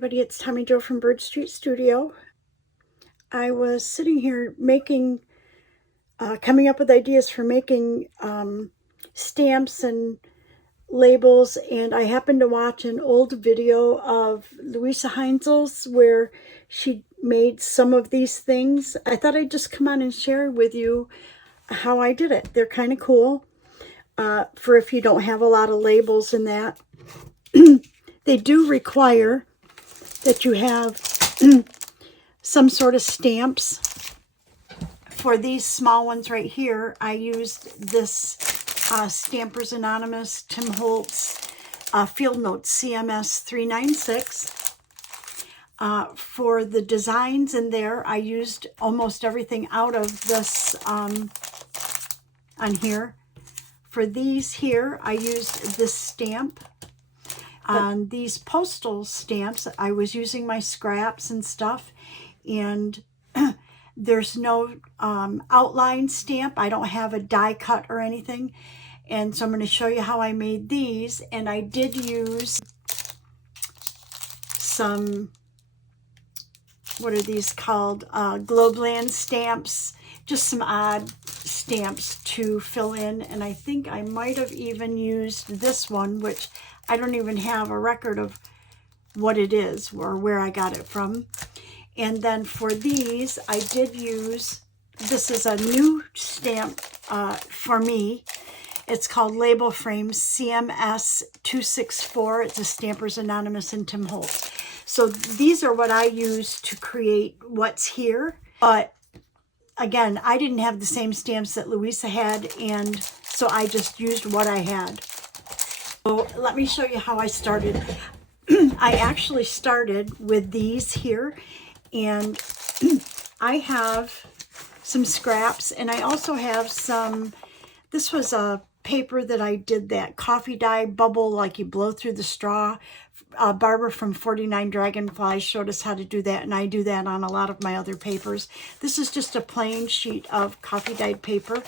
everybody, it's Tommy Jo from Bird Street Studio. I was sitting here coming up with ideas for making stamps and labels, and I happened to watch an old video of Luise HEINZL's where she made some of these things. I thought I'd just come on and share with you how I did it. They're kind of cool for if you don't have a lot of labels in that. They do require that you have some sort of stamps. For these small ones right here, I used this Stampers Anonymous Tim Holtz Field Notes CMS 396. For the designs in there, I used almost everything out of this on here. For these here, I used this stamp. On these postal stamps, I was using my scraps and stuff, and there's no outline stamp. I don't have a die cut or anything, and so I'm going to show you how I made these. And I did use some, what are these called, Globeland stamps, just some odd stamps to fill in, and I think I might have even used this one, which I don't even have a record of what it is or where I got it from. And then for these, I did use, this is a new stamp for me. It's called Label Frame CMS 264. It's a Stampers Anonymous and Tim Holtz. So these are what I use to create what's here. But again, I didn't have the same stamps that Luise had, and so I just used what I had. So let me show you how I started. I actually started with these here, and I have some scraps, and I also have some, this was a paper that I did that coffee dye bubble, like you blow through the straw. Barbara from 49 Dragonflies showed us how to do that, and I do that on a lot of my other papers. This is just a plain sheet of coffee dyed paper,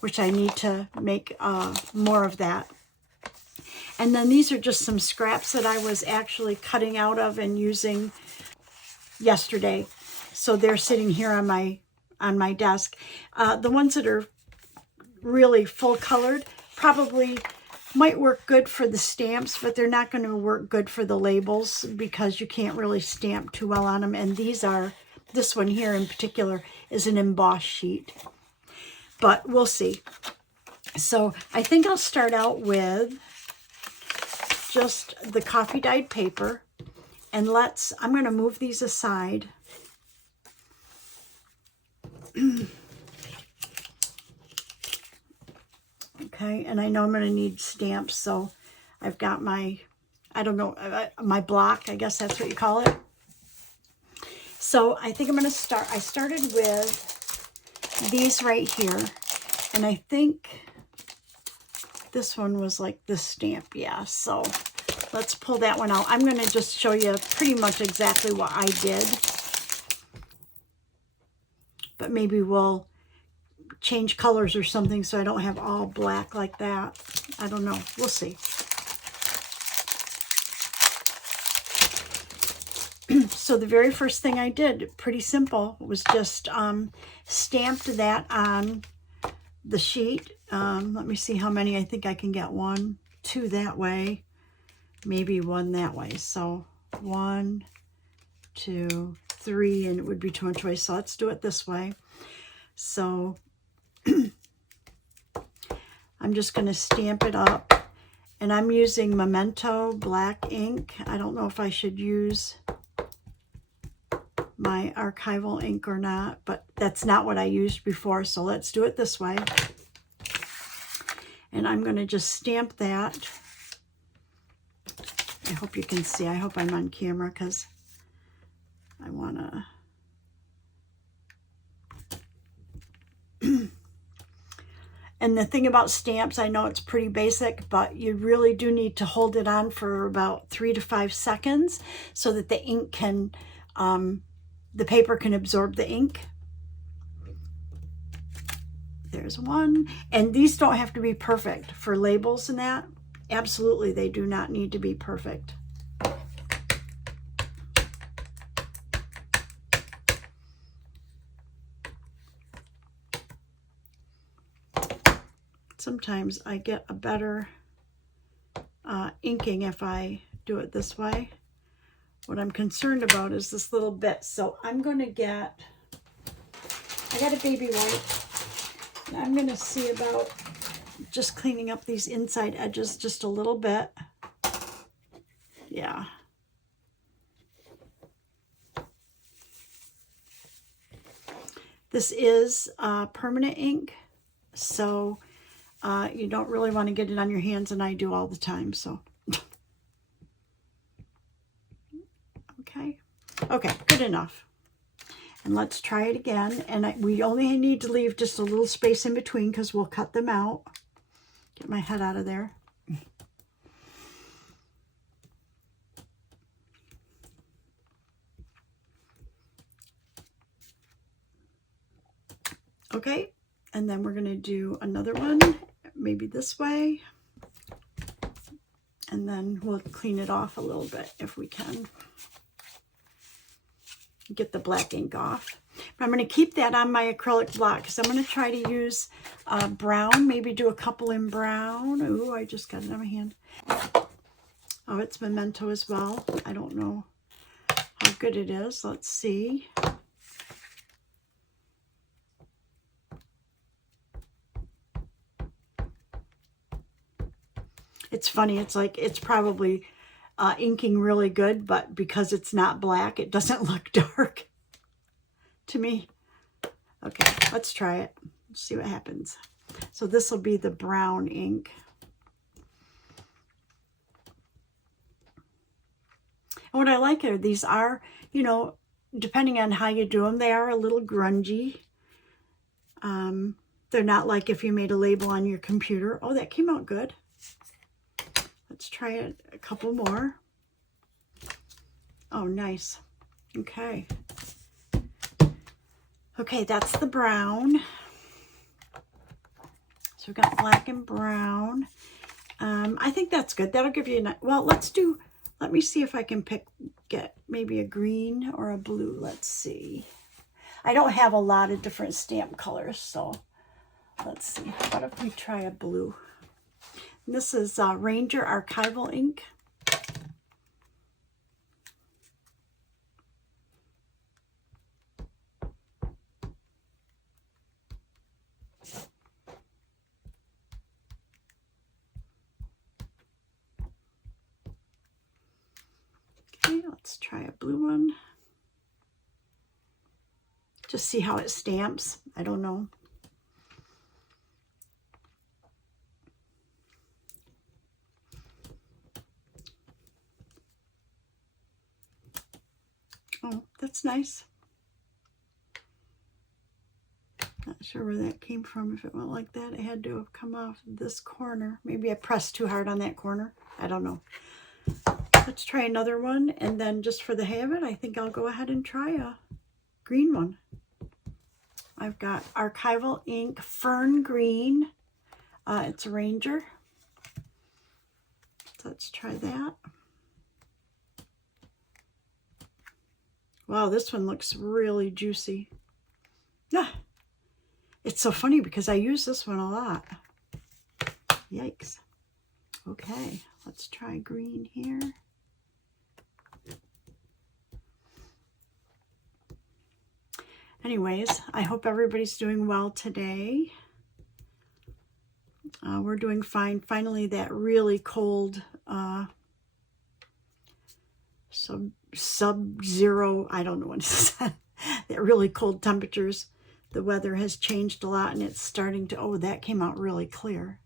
which I need to make more of that. And then these are just some scraps that I was actually cutting out of and using yesterday. So they're sitting here on my desk. The ones that are really full colored probably might work good for the stamps, but they're not going to work good for the labels because you can't really stamp too well on them. And these are, this one here in particular is an embossed sheet, but we'll see. So I think I'll start out with just the coffee dyed paper, and I'm going to move these aside. Okay, and I know I'm going to need stamps, so I've got my, I don't know, my block, I guess that's what you call it. So I think I'm going to start, I started with these right here, and I think this one was like this stamp, yeah, so let's pull that one out. I'm going to just show you pretty much exactly what I did, but maybe we'll change colors or something so I don't have all black like that. I don't know. We'll see. So the very first thing I did, pretty simple, was just stamped that on the sheet. Let me see how many. I think I can get 1, 2 that way, maybe 1 that way. So 1, 2, 3, and it would be 2 in choice. So let's do it this way. So I'm just going to stamp it up, and I'm using Memento black ink. I don't know if I should use my archival ink or not, but that's not what I used before, so let's do it this way. And I'm going to just stamp that. I hope you can see. I hope I'm on camera because I want to... And the thing about stamps, I know it's pretty basic, but you really do need to hold it on for about 3 to 5 seconds so that the ink can, the paper can absorb the ink. There's one. And these don't have to be perfect for labels and that. Absolutely, they do not need to be perfect. Sometimes I get a better inking if I do it this way. What I'm concerned about is this little bit. So I'm going to get, I got a baby wipe, and I'm going to see about just cleaning up these inside edges just a little bit. Yeah. This is permanent ink, so you don't really want to get it on your hands, and I do all the time, so. Okay, good enough. And let's try it again. And we only need to leave just a little space in between because we'll cut them out. Get my head out of there. Okay, and then we're going to do another one, maybe this way. And then we'll clean it off a little bit if we can. Get the black ink off. But I'm going to keep that on my acrylic block because I'm going to try to use brown, maybe do a couple in brown. Ooh, I just got it on my hand. Oh, it's Memento as well. I don't know how good it is. Let's see. It's funny. It's like it's probably inking really good, but because it's not black, it doesn't look dark to me. Okay, let's try it. Let's see what happens. So this will be the brown ink. And what I like are these are, you know, depending on how you do them, they are a little grungy. They're not like if you made a label on your computer. Oh, that came out good. Let's try it a couple more. Oh, nice. Okay. Okay, that's the brown. So we've got black and brown. I think that's good. That'll give you a, well, let me see if I can get maybe a green or a blue. Let's see. I don't have a lot of different stamp colors, so let's see. What if we try a blue? This is Ranger Archival ink. Okay, let's try a blue one. Just see how it stamps. I don't know. Oh, that's nice. Not sure where that came from. If it went like that, it had to have come off this corner. Maybe I pressed too hard on that corner. I don't know. Let's try another one, and then just for the heck of it, I think I'll go ahead and try a green one. I've got Archival ink, Fern Green. It's a Ranger. So let's try that. Wow, this one looks really juicy. Yeah, it's so funny because I use this one a lot. Yikes. Okay, let's try green here. Anyways, I hope everybody's doing well today. We're doing fine. Finally, that really cold sub-zero, I don't know what it is, that really cold temperatures. The weather has changed a lot, and it's starting to, oh, that came out really clear.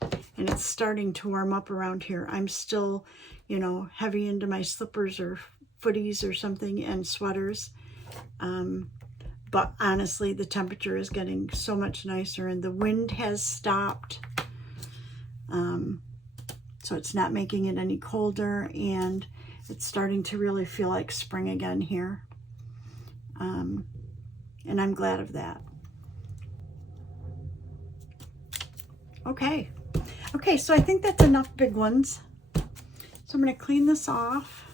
And it's starting to warm up around here. I'm still, you know, heavy into my slippers or footies or something and sweaters. But honestly, the temperature is getting so much nicer, and the wind has stopped. So it's not making it any colder, and it's starting to really feel like spring again here. And I'm glad of that. Okay. Okay, so I think that's enough big ones. So I'm going to clean this off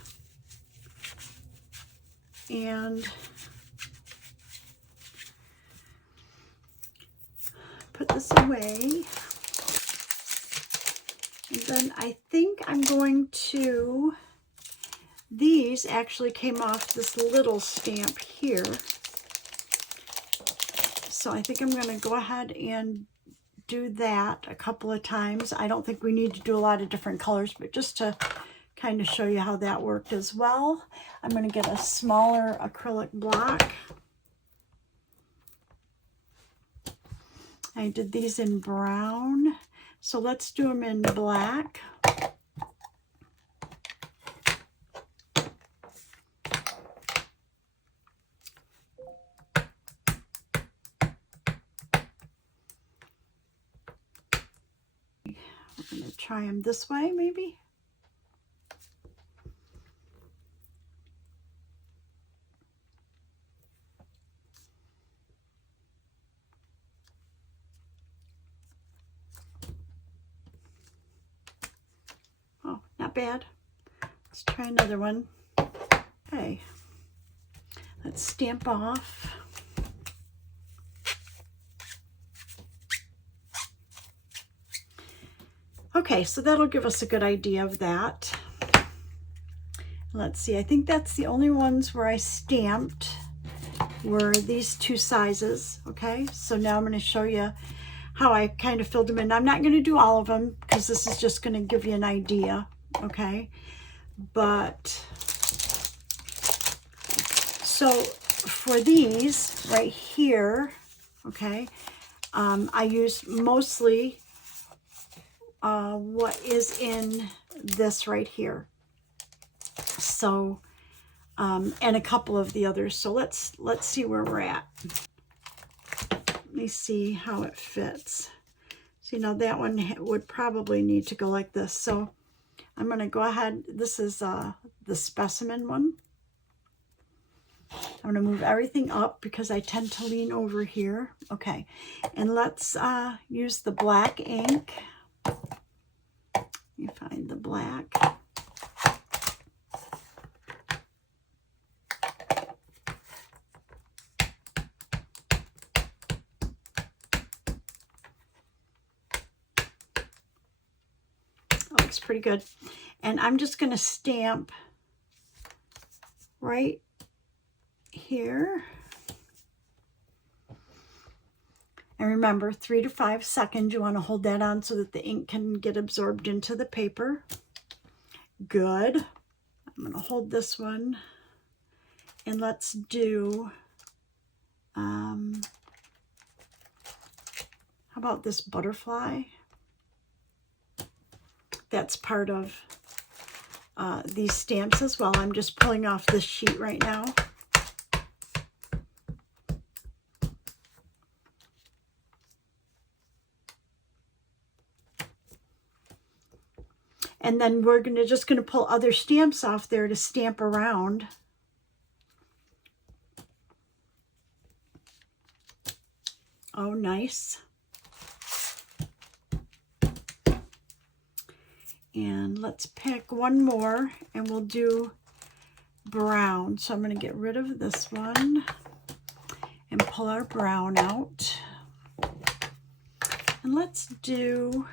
and put this away. And then I think I'm going to, these actually came off this little stamp here. So I think I'm going to go ahead and do that a couple of times. I don't think we need to do a lot of different colors, but just to kind of show you how that worked as well. I'm going to get a smaller acrylic block. I did these in brown, so let's do them in black. We're going to try them this way, maybe. Oh, not bad. Let's try another one. Okay, let's stamp off. Okay, so that'll give us a good idea of that. Let's see, I think that's the only ones where I stamped were these two sizes. Okay, so now I'm going to show you how I kind of filled them in. I'm not going to do all of them because this is just going to give you an idea. Okay, but so for these right here, okay, I used mostly what is in this right here. So, and a couple of the others. So let's see where we're at. Let me see how it fits. So, you know, that one would probably need to go like this. So I'm going to go ahead. This is the specimen one. I'm going to move everything up because I tend to lean over here. Okay, and let's use the black ink. Let me find the black. That looks pretty good. And I'm just going to stamp right here. And remember, 3 to 5 seconds, you want to hold that on so that the ink can get absorbed into the paper. Good. I'm going to hold this one. And let's do, how about this butterfly? That's part of these stamps as well. I'm just pulling off this sheet right now. And then we're just going to pull other stamps off there to stamp around. Oh, nice. And let's pick one more and we'll do brown. So I'm going to get rid of this one and pull our brown out. And let's do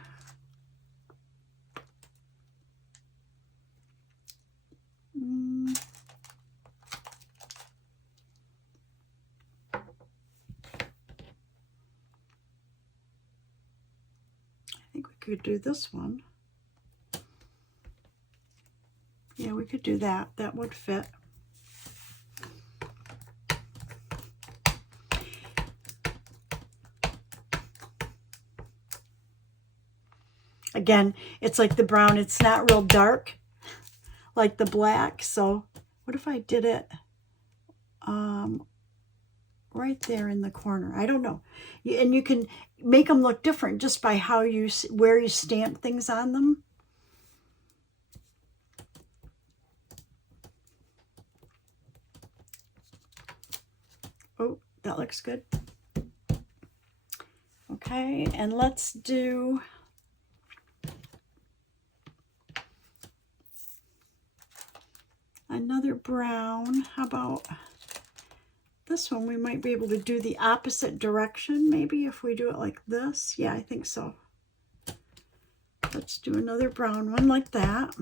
I think we could do this one. Yeah, we could do that. That would fit. Again, it's like the brown. It's not real dark like the black. So what if I did it right there in the corner? I don't know. And you can make them look different just by how you, where you stamp things on them. Oh, that looks good. Okay, and let's do another brown. How about this one? We might be able to do the opposite direction, maybe, if we do it like this. Yeah, I think so. Let's do another brown one like that.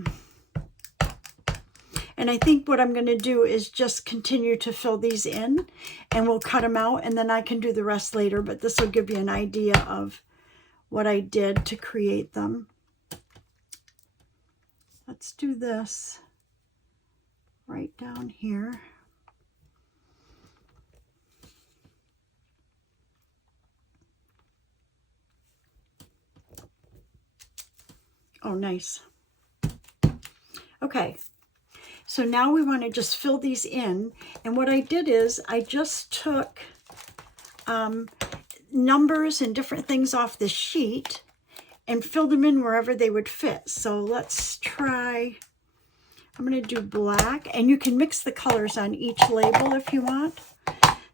And I think what I'm going to do is just continue to fill these in, and we'll cut them out, and then I can do the rest later, but this will give you an idea of what I did to create them. Let's do this right down here. Oh, nice. Okay. So now we want to just fill these in. And what I did is I just took numbers and different things off the sheet and filled them in wherever they would fit. So let's try, I'm going to do black. And you can mix the colors on each label if you want.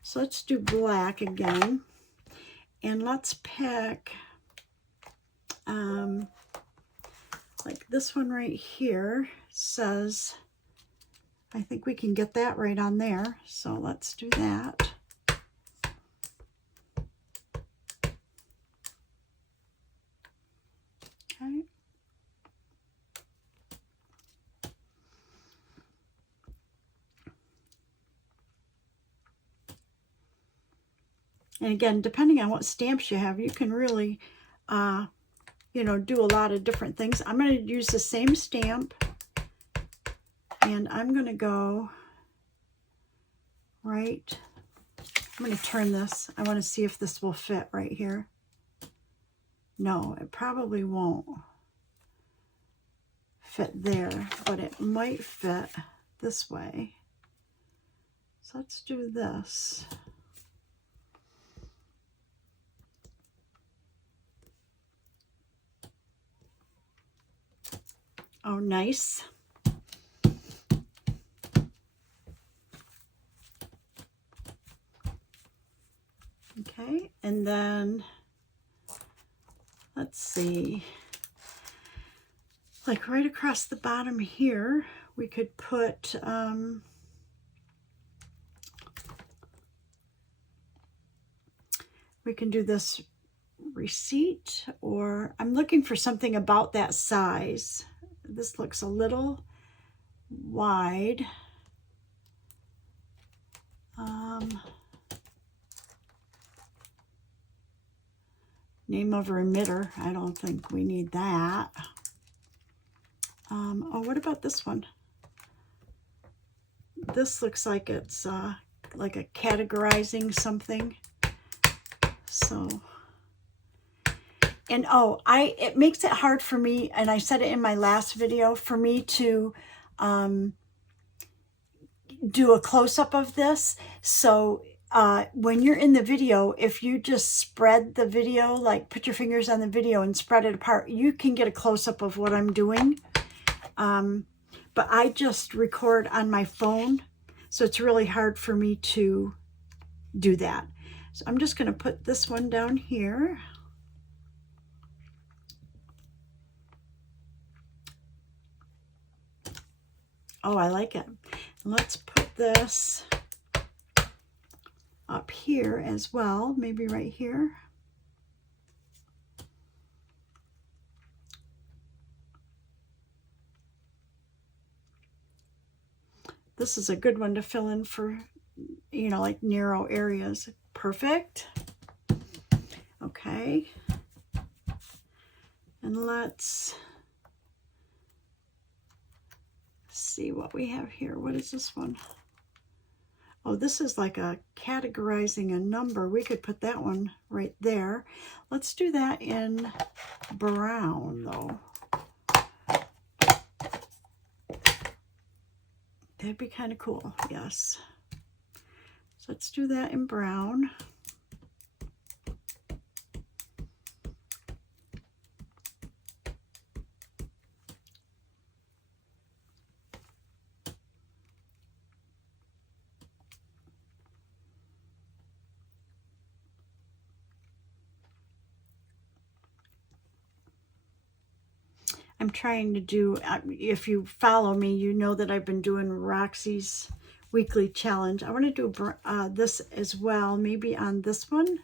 So let's do black again. And let's pick, like this one right here says, I think we can get that right on there. So let's do that. Okay. And again, depending on what stamps you have, you can really, you know, do a lot of different things. I'm going to use the same stamp, and I'm going to go right. I'm going to turn this. I want to see if this will fit right here. No, it probably won't fit there, but it might fit this way. So let's do this. Oh, nice. Okay, and then let's see, like right across the bottom here, we could put we can do this receipt, or I'm looking for something about that size. This looks a little wide. Name of remitter, I don't think we need that. Oh, what about this one? This looks like it's like a categorizing something. So, and oh, it makes it hard for me, and I said it in my last video, for me to do a close-up of this. So when you're in the video, if you just spread the video, like put your fingers on the video and spread it apart, you can get a close-up of what I'm doing. But I just record on my phone, so it's really hard for me to do that. So I'm just going to put this one down here. Oh, I like it. Let's put this up here as well, maybe right here. This is a good one to fill in for, you know, like narrow areas. Perfect. Okay. And let's see what we have here. What is this one? Oh, this is like a categorizing a number. We could put that one right there. Let's do that in brown, though. That'd be kind of cool, yes. So let's do that in brown. I'm trying to do, if you follow me, you know that I've been doing Roxy's weekly challenge. I want to do this as well, maybe on this one,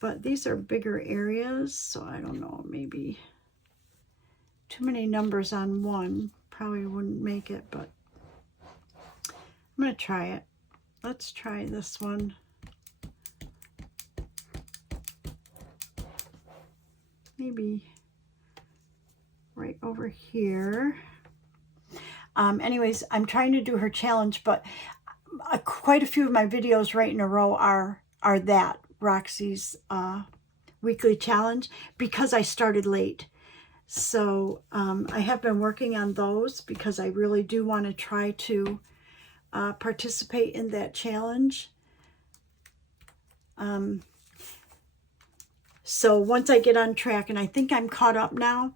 but these are bigger areas, so I don't know, maybe too many numbers on one. Probably wouldn't make it, but I'm going to try it. Let's try this one. Maybe right over here. Anyways, I'm trying to do her challenge, but quite a few of my videos right in a row are that Roxy's weekly challenge, because I started late. So I have been working on those because I really do want to try to participate in that challenge. So once I get on track, and I think I'm caught up now,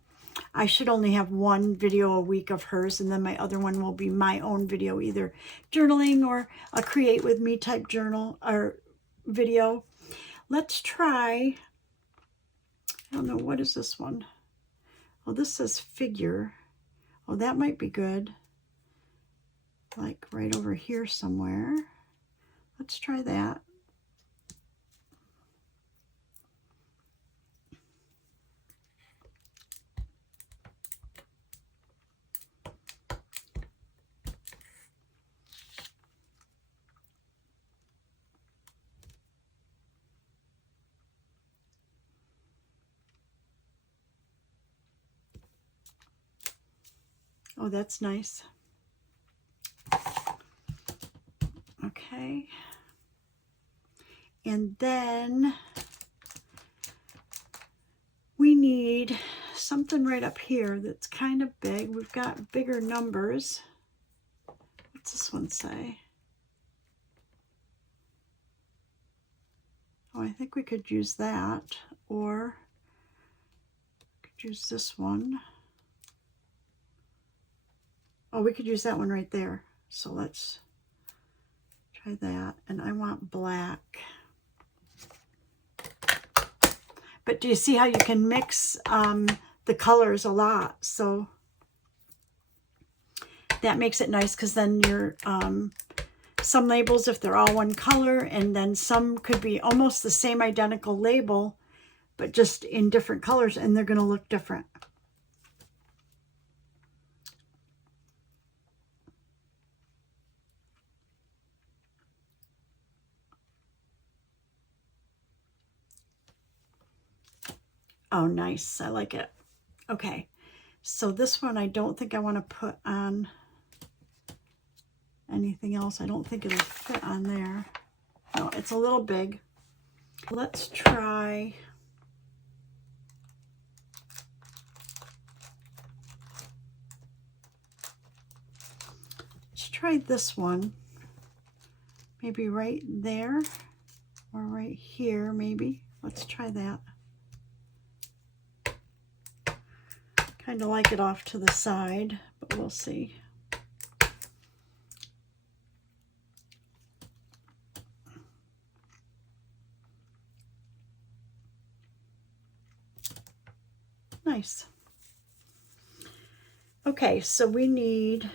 I should only have one video a week of hers, and then my other one will be my own video, either journaling or a create with me type journal or video. Let's try, I don't know, what is this one? Oh, this says figure. Oh, that might be good. Like right over here somewhere. Let's try that. Oh, that's nice. Okay. And then we need something right up here that's kind of big. We've got bigger numbers. What's this one say? Oh, I think we could use that, or we could use this one. Oh, we could use that one right there. So let's try that. And I want black. But do you see how you can mix the colors a lot? So that makes it nice, because then you're, some labels, if they're all one color, and then some could be almost the same identical label, but just in different colors, and they're going to look different. Oh, nice. I like it. Okay. So this one, I don't think I want to put on anything else. I don't think it'll fit on there. No, it's a little big. Let's try. Let's try this one. Maybe right there or right here, maybe. Let's try that. Kind of like it off to the side, but we'll see. Nice. Okay, so we need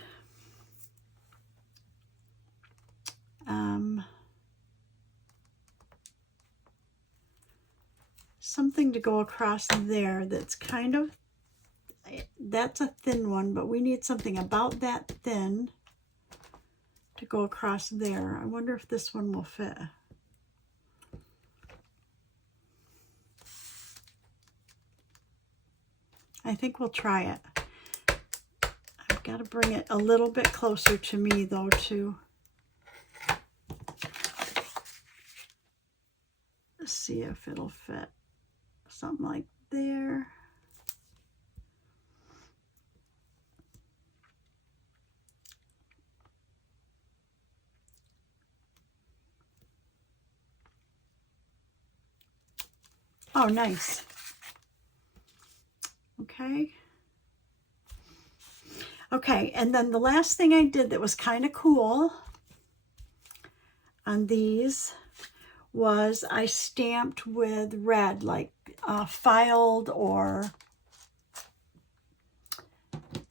something to go across there that's kind of, that's a thin one, but we need something about that thin to go across there. I wonder if this one will fit. I think we'll try it. I've got to bring it a little bit closer to me though, to see if it'll fit. Something like there. Oh, nice. Okay. Okay, and then the last thing I did that was kind of cool on these was I stamped with red, like filed or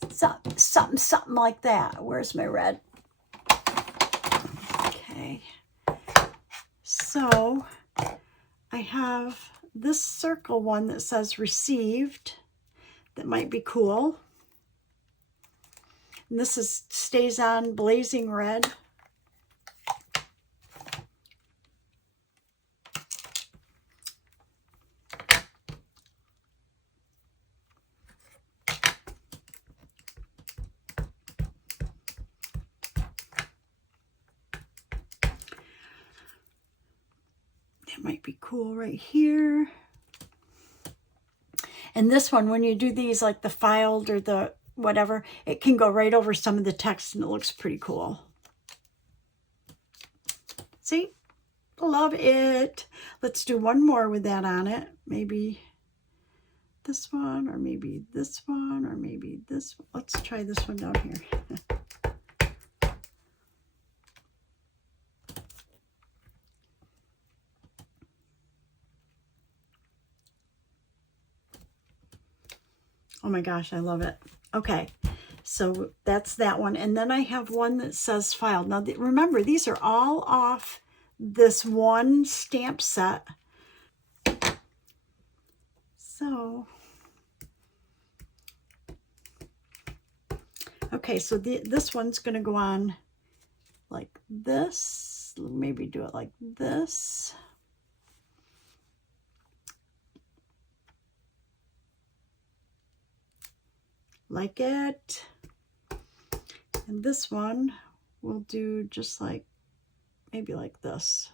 something like that. Where's my red? Okay. So I have this circle one that says received. that might be cool. And this is stays on blazing red. That might be cool right here. And this one, when you do these, like the filed or the whatever, it can go right over some of the text and it looks pretty cool. See? Love it. Let's do one more with that on it. Maybe this one, or maybe this one, or maybe this one. Let's try this one down here. Oh my gosh, I love it. Okay, so that's that one. And then I have one that says filed. Now, remember, these are all off this one stamp set. So, okay, so this one's going to go on like this. Maybe do it like this. Like it. And this one we'll do just like, maybe like this.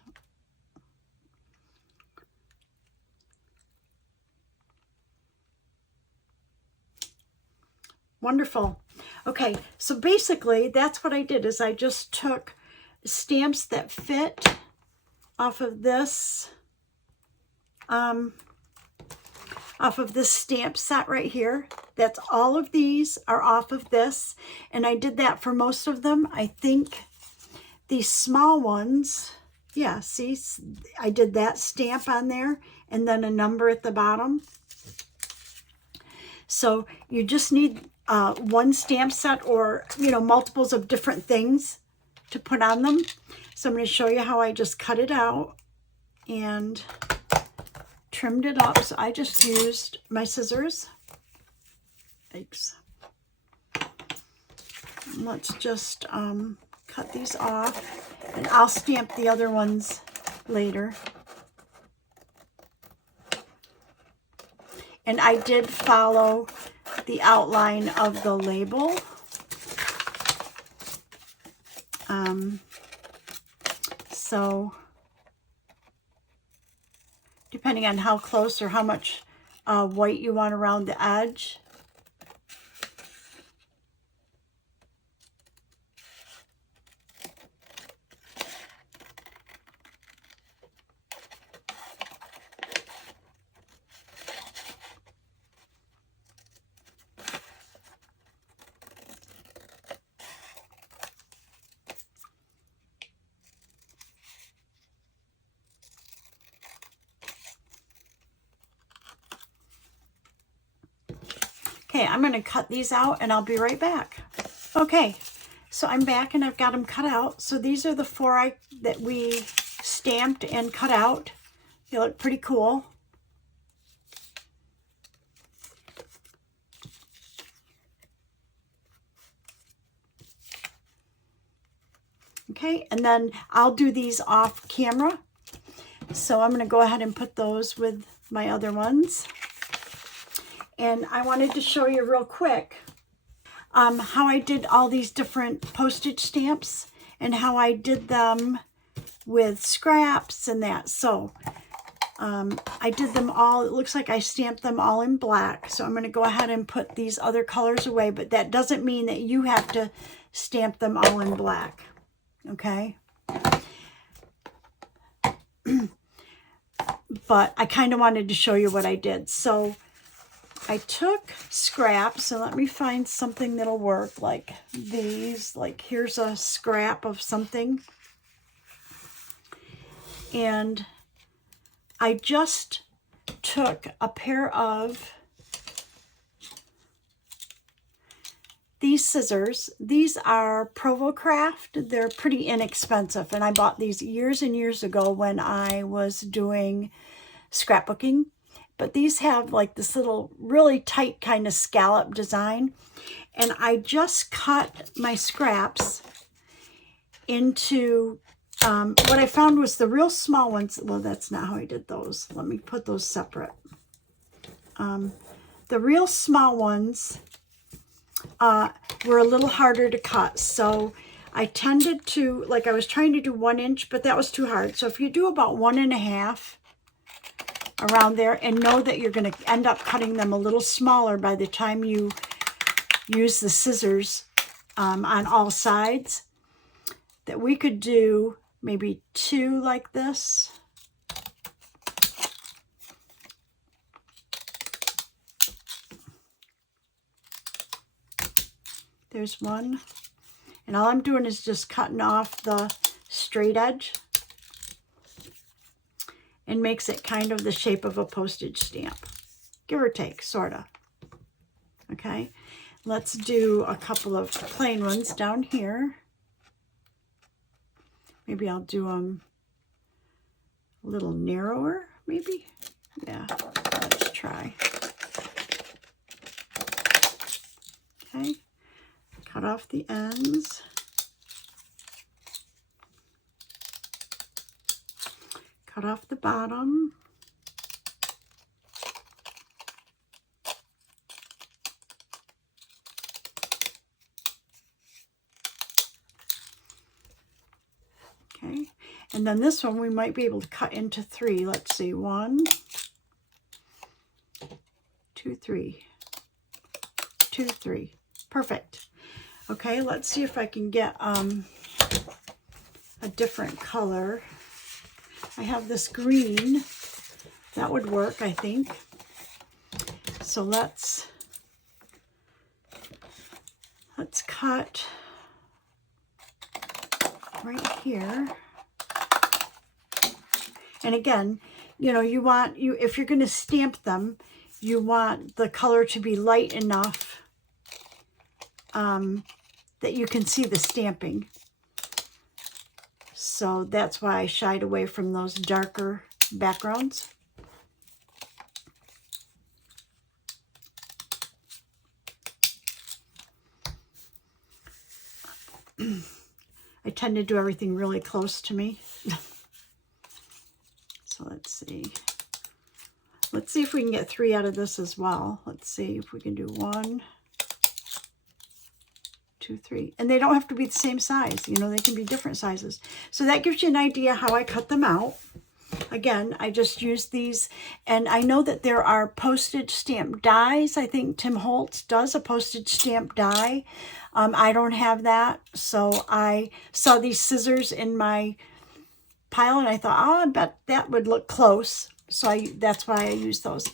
Wonderful. Okay, so basically that's what I did, is I just took stamps that fit off of this stamp set right here. That's all of these are off of this, and I did that for most of them. I think these small ones, yeah, see, I did that stamp on there and then a number at the bottom. So you just need one stamp set, or multiples of different things to put on them. So I'm going to show you how I just cut it out and trimmed it up. So I just used my scissors. Thanks. Let's just cut these off, and I'll stamp the other ones later. And I did follow the outline of the label. So depending on how close or how much white you want around the edge. Okay, I'm going to cut these out and I'll be right back. Okay, so I'm back and I've got them cut out. So these are the four that we stamped and cut out. They look pretty cool. Okay, and then I'll do these off camera. So I'm going to go ahead and put those with my other ones. And I wanted to show you real quick how I did all these different postage stamps and how I did them with scraps and that. So I did them all. It looks like I stamped them all in black. So I'm going to go ahead and put these other colors away, but that doesn't mean that you have to stamp them all in black. Okay. But I kind of wanted to show you what I did. So I took scraps, so let me find something that'll work, like these. Like here's a scrap of something. And I just took a pair of these scissors. These are Provocraft. They're pretty inexpensive, and I bought these years and years ago when I was doing scrapbooking. but these have like this little really tight kind of scallop design. And I just cut my scraps into, what I found was the real small ones. Well, that's not how I did those. Let me put those separate. The real small ones were a little harder to cut. So I tended to, like I was trying to do 1 inch, but that was too hard. So if you do about 1.5 around there, and know that you're going to end up cutting them a little smaller by the time you use the scissors on all sides, that we could do maybe 2 like this. There's 1. And all I'm doing is just cutting off the straight edge, and makes it kind of the shape of a postage stamp, give or take, sort of. Okay, let's do a couple of plain ones down here. Maybe I'll do them a little narrower, maybe. Yeah, let's try. Okay, cut off the ends. Cut off the bottom. Okay, and then this one we might be able to cut into 3. Let's see, 1, 2, 3, 2, 3. Perfect. Okay, let's see if I can get a different color. I have this green. That would work, I think. So let's cut right here. And again, you know, if you're going to stamp them, you want the color to be light enough that you can see the stamping. So that's why I shied away from those darker backgrounds. I tend to do everything really close to me. So let's see. Let's see if we can get 3 out of this as well. Let's see if we can do 1, 2, 3. And they don't have to be the same size. You know, they can be different sizes. So that gives you an idea how I cut them out. Again, I just used these, and I know that there are postage stamp dies. I think Tim Holtz does a postage stamp die. I don't have that, so I saw these scissors in my pile, and I thought, oh, I bet that would look close. So that's why I use those.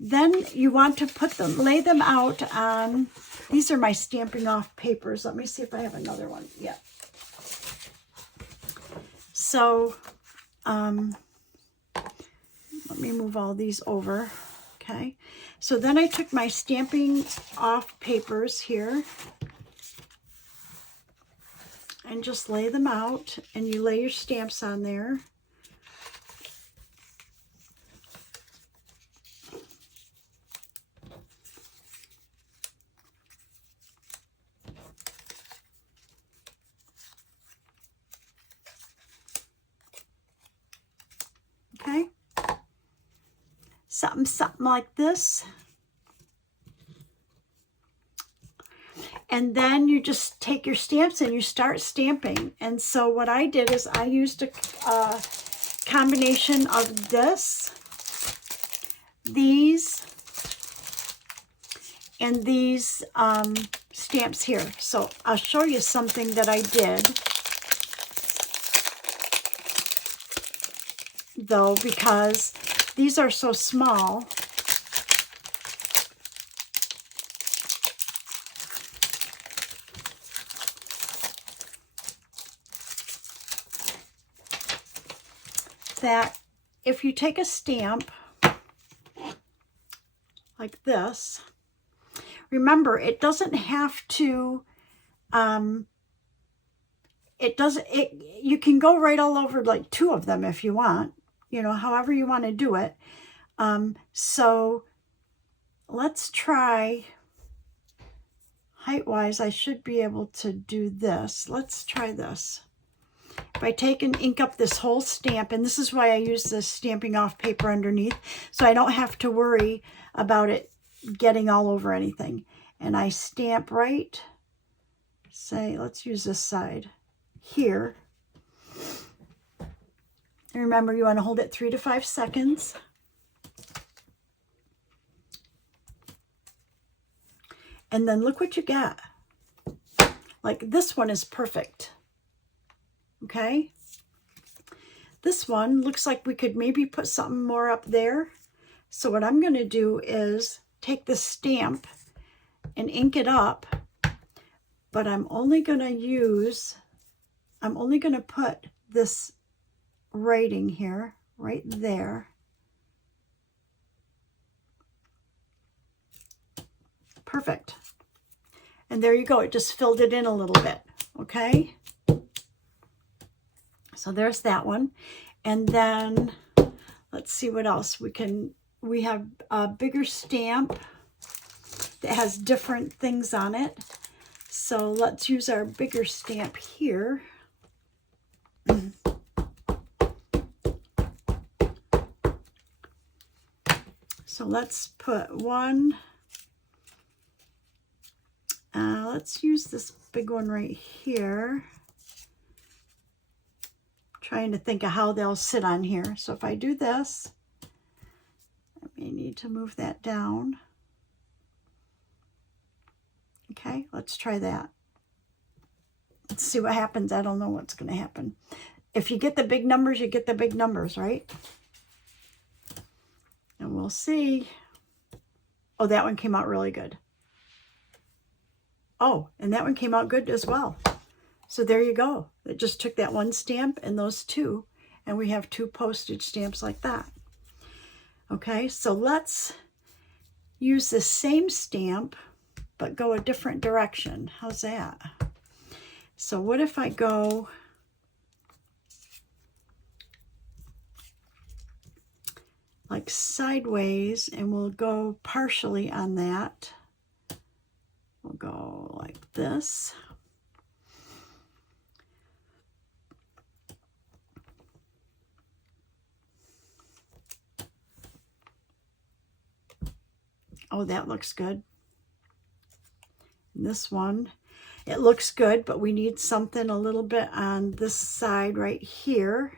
Then you want to lay them out on, these are my stamping off papers. Let me see if I have another one. Yeah. So, let me move all these over. Okay. So then I took my stamping off papers here and just lay them out, and you lay your stamps on there. Okay. Something like this. And then you just take your stamps and you start stamping. And so what I did is I used a combination of these, and these stamps here. So I'll show you something that I did, though, because these are so small. That if you take a stamp like this, remember, it doesn't have to, you can go right all over, like 2 of them if you want, you know, however you want to do it. So let's try, height-wise, I should be able to do this. Let's try this. If I take and ink up this whole stamp, and this is why I use this stamping off paper underneath, so I don't have to worry about it getting all over anything. And I stamp right, say, let's use this side here. And remember, you want to hold it 3 to 5 seconds. And then look what you get. Like this one is perfect. Okay? This one looks like we could maybe put something more up there. So what I'm going to do is take the stamp and ink it up, but I'm only going to put this writing here, right there. Perfect. And there you go. It just filled it in a little bit. Okay. So there's that one. And then let's see what else we have a bigger stamp that has different things on it. So let's use our bigger stamp here. So let's put one. Let's use this big one right here. Trying to think of how they'll sit on here. So if I do this, I may need to move that down. Okay, let's try that. Let's see what happens. I don't know what's going to happen. If you get the big numbers, you get the big numbers, right? And we'll see. Oh, that one came out really good. Oh, and that one came out good as well. So there you go. It just took that one stamp and those two, and we have 2 postage stamps like that. Okay, so let's use the same stamp, but go a different direction. How's that? So what if I go like sideways, and we'll go partially on that. We'll go like this. Oh, that looks good. And this one, it looks good, but we need something a little bit on this side right here.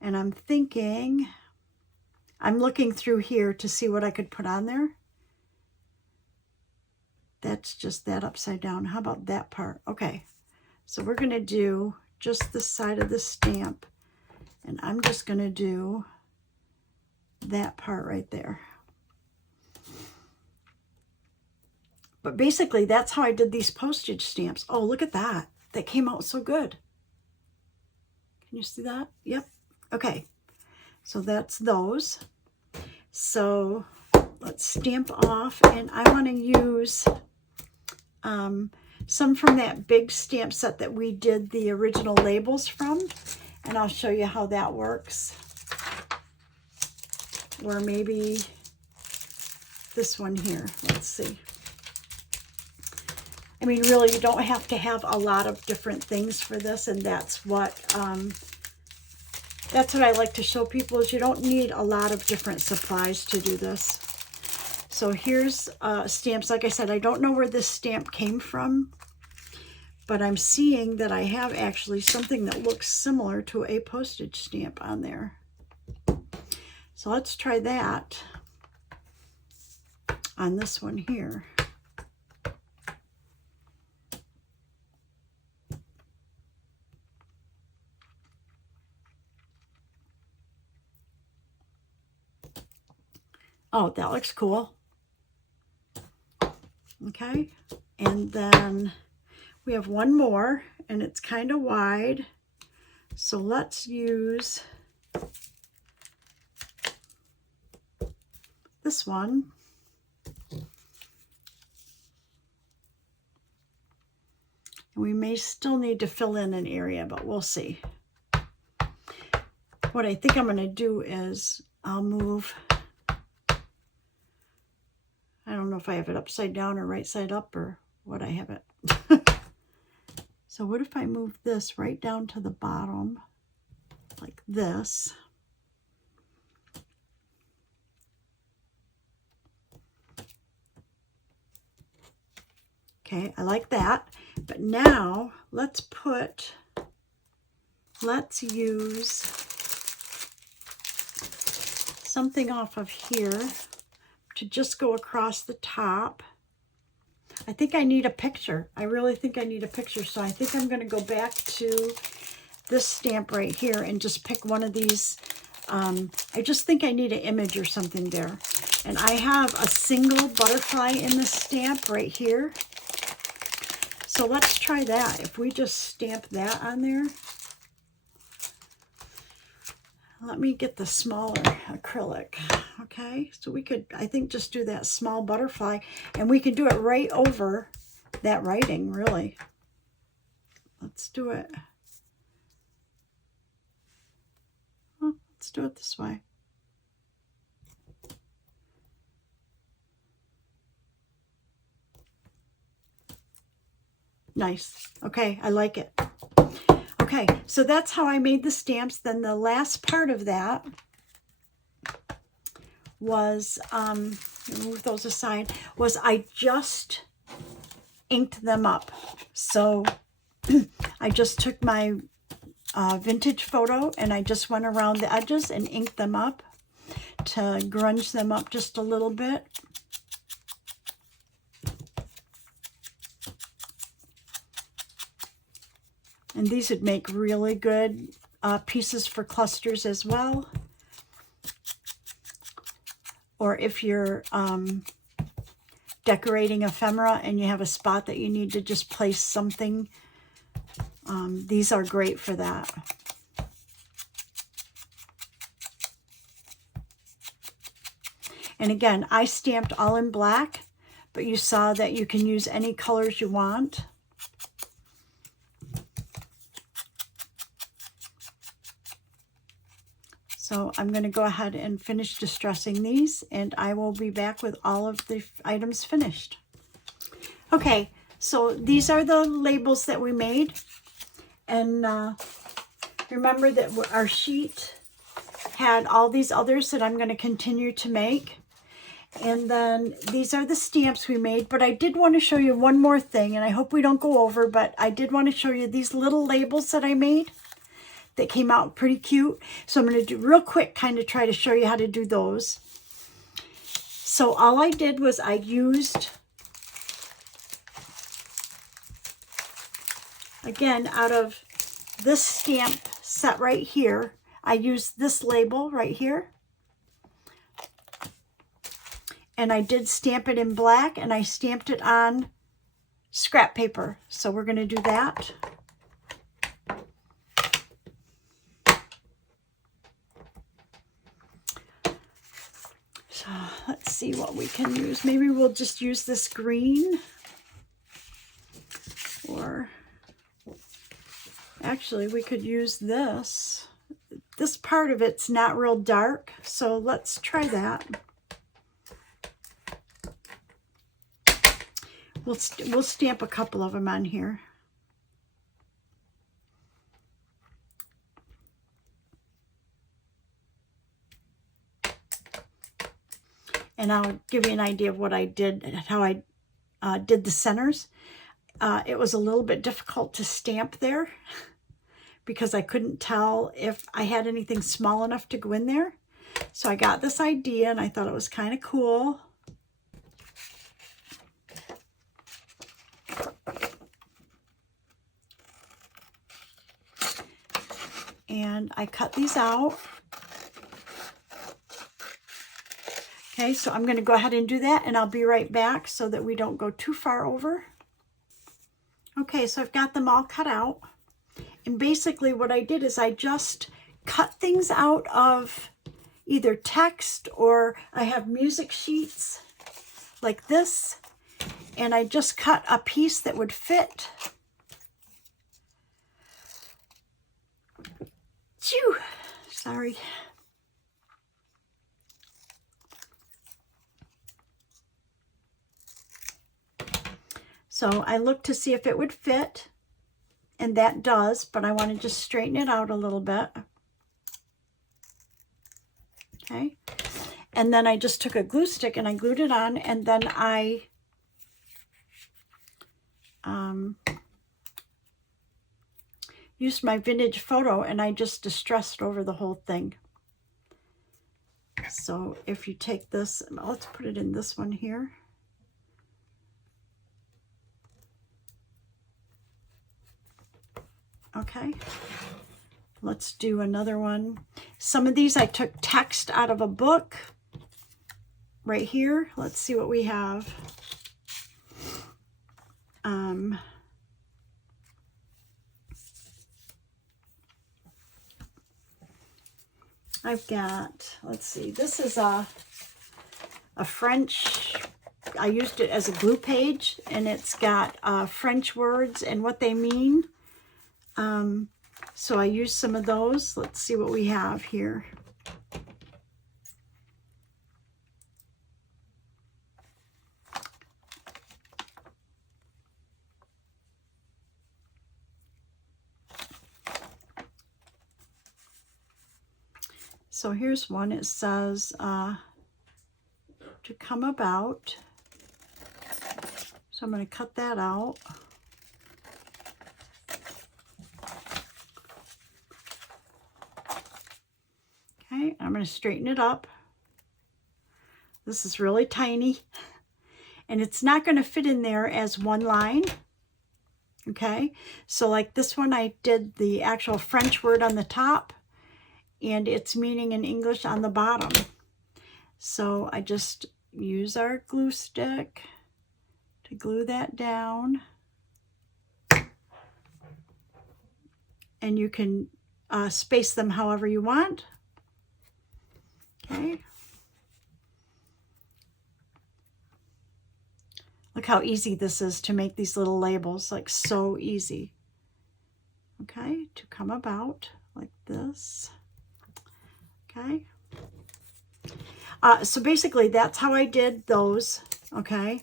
And I'm thinking, I'm looking through here to see what I could put on there. That's just that upside down. How about that part? Okay, so we're going to do just the side of the stamp, and I'm just going to do that part right there. But basically, that's how I did these postage stamps. Oh, look at that. That came out so good. Can you see that? Yep. Okay, so that's those. So let's stamp off, and I want to use some from that big stamp set that we did the original labels from, and I'll show you how that works. Or maybe this one here. Let's see. I mean, really, you don't have to have a lot of different things for this, and that's what I like to show people, is you don't need a lot of different supplies to do this. So here's stamps. Like I said, I don't know where this stamp came from, but I'm seeing that I have actually something that looks similar to a postage stamp on there. So let's try that on this one here. Oh, that looks cool. Okay, and then we have one more, and it's kind of wide. So let's use this one. And we may still need to fill in an area, but we'll see. What I think I'm going to do is I'll move if I have it upside down or right side up or what I have it. So what if I move this right down to the bottom like this? Okay, I like that. But now let's use something off of here to just go across the top. I think I need a picture. I really think I need a picture. So I think I'm going to go back to this stamp right here and just pick one of these. I just think I need an image or something there. And I have a single butterfly in this stamp right here. So let's try that. If we just stamp that on there. Let me get the smaller acrylic. Okay, so we could, I think, just do that small butterfly, and we can do it right over that writing, really. Let's do it. Oh, let's do it this way. Nice. Okay, I like it. Okay, so that's how I made the stamps. Then the last part of that was, move those aside, was I just inked them up. So I just took my vintage photo and I just went around the edges and inked them up to grunge them up just a little bit. And these would make really good pieces for clusters as well. Or if you're decorating ephemera and you have a spot that you need to just place something, these are great for that. And again, I stamped all in black, but you saw that you can use any colors you want. So I'm going to go ahead and finish distressing these, and I will be back with all of the items finished. Okay, so these are the labels that we made. And remember that our sheet had all these others that I'm going to continue to make. And then these are the stamps we made. But I did want to show you one more thing, and I hope we don't go over, but I did want to show you these little labels that I made that came out pretty cute. So I'm going to do real quick, kind of try to show you how to do those. So all I did was I used, again, out of this stamp set right here, I used this label right here. And I did stamp it in black, and I stamped it on scrap paper. So we're going to do that. So let's see what we can use. Maybe we'll just use this green. Or actually, we could use this. This part of it's not real dark, so let's try that. We'll stamp a couple of them on here. And I'll give you an idea of what I did, how I did the centers. It was a little bit difficult to stamp there because I couldn't tell if I had anything small enough to go in there. So I got this idea, and I thought it was kind of cool. And I cut these out. Okay, so I'm going to go ahead and do that, and I'll be right back so that we don't go too far over. Okay, so I've got them all cut out. And basically what I did is I just cut things out of either text, or I have music sheets like this, and I just cut a piece that would fit. Phew, sorry. So I looked to see if it would fit, and that does, but I want to just straighten it out a little bit. Okay. And then I just took a glue stick and I glued it on, and then I used my vintage photo and I just distressed over the whole thing. So if you take this, let's put it in this one here. Okay, let's do another one. Some of these I took text out of a book right here. Let's see what we have. I've got, let's see, this is a French, I used it as a glue page, and it's got French words and what they mean. So I used some of those. Let's see what we have here. So here's one. It says, to come about. So I'm going to cut that out. Okay, I'm going to straighten it up. This is really tiny, and it's not going to fit in there as one line. Okay, so like this one, I did the actual French word on the top and its meaning in English on the bottom. So I just use our glue stick to glue that down. And you can space them however you want. Okay. Look how easy this is to make these little labels, like so easy. Okay, to come about like this. Okay. So basically that's how I did those. Okay.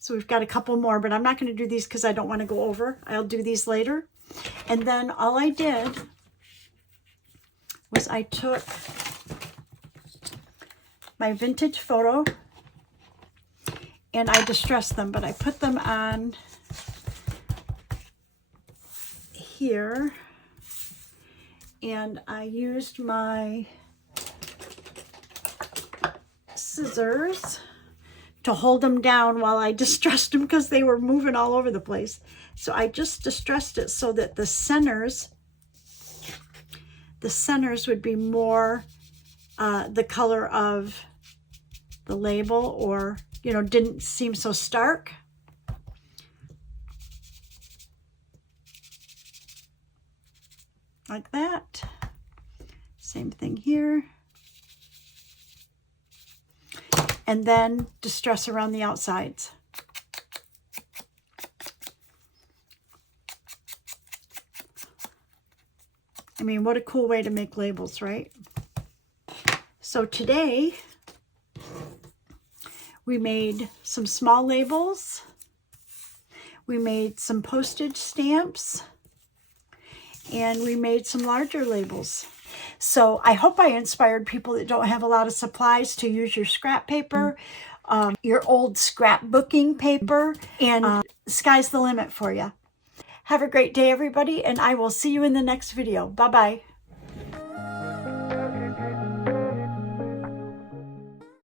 So we've got a couple more, but I'm not going to do these because I don't want to go over. I'll do these later. And then all I did was I took my vintage photo and I distressed them, but I put them on here, and I used my scissors to hold them down while I distressed them because they were moving all over the place. So I just distressed it so that the centers would be more the color of the label, or, you know, didn't seem so stark. Like that. Same thing here. And then distress around the outsides. I mean, what a cool way to make labels, right? So today, we made some small labels. We made some postage stamps. And we made some larger labels. So I hope I inspired people that don't have a lot of supplies to use your scrap paper, your old scrapbooking paper, and sky's the limit for you. Have a great day, everybody, and I will see you in the next video. Bye-bye.